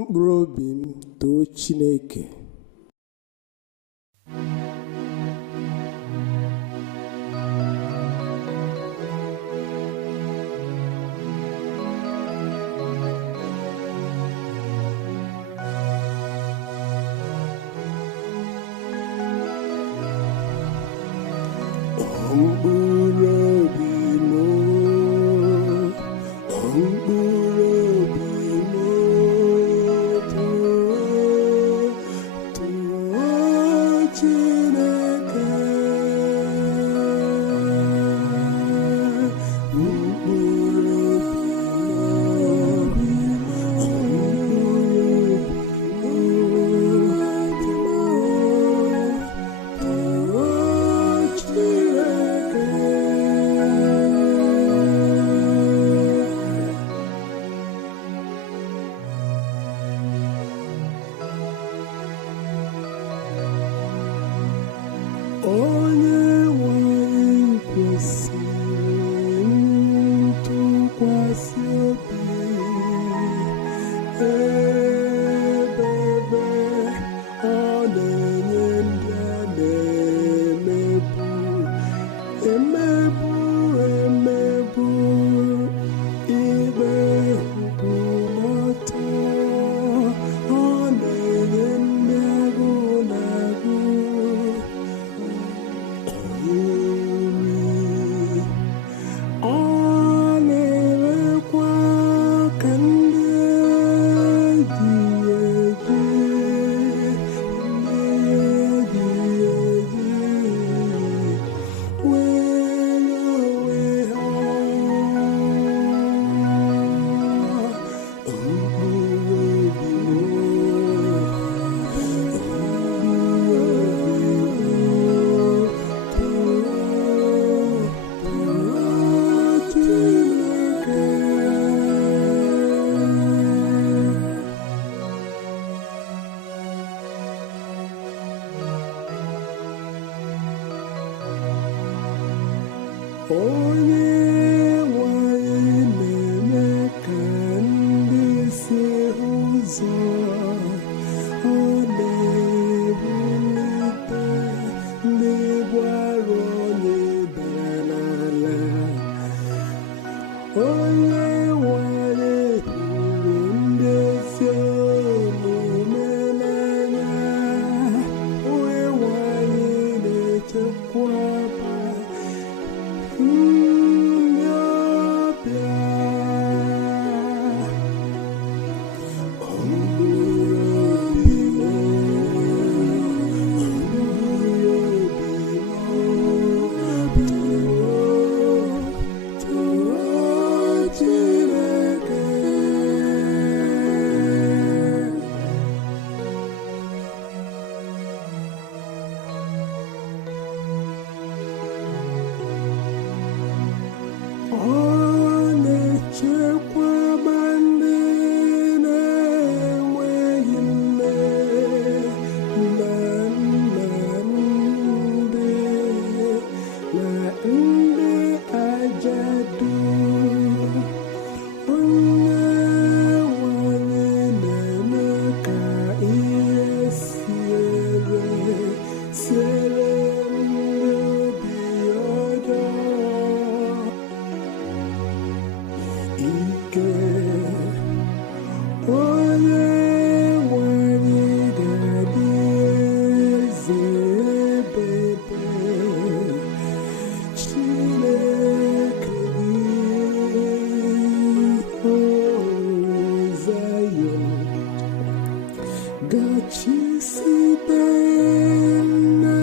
Mkpụrụ obi m too Chineke. Mkpụrụ obi m, mkpụrụ obi m, too Chineke. Mkpụrụ obi m, onye nwe anyị kwesịrị ntụkwasị obi, ebe ọ na-enye ndị a na-emegbu ikpe nkwụmọtọ. Ọ na-enye ndị agụụ na-agụ ọ na-emekwa ka ndị were onwe ha. Onye nwe anyị na-eme ka ndị si ụzọ, ọ na-ebulite ndị gwara onye dara n'ala. Onye nwe anyị hụrụ ndị ezi omume n'anya. Onye nwe anyị na-echekwaba ndị ọbịa. Ọ na-echekwaba ndị na-enweghị nne na nna, ndị ajadu. Onye nwe anyị na-eme ka ihe siere ndị obi ọjọọ ike. Onye nwe anyị ga-adị eze ebebe, Chineke gị, o Zayọn, gachisite na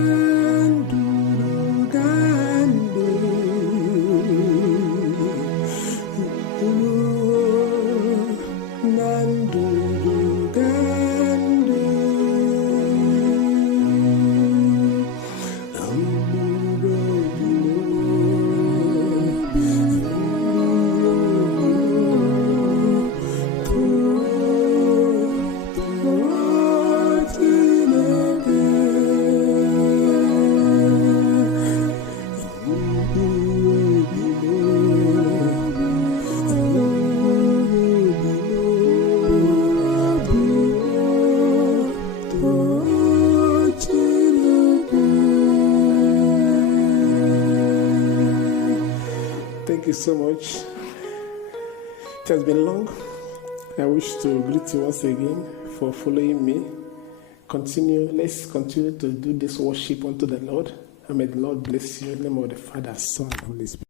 nduru ga ndụ. so much. It has been long. I wish to greet you once again for following me. Let's continue to do this worship unto the Lord. And may the Lord bless you in the name of the Father, Son, and Holy Spirit.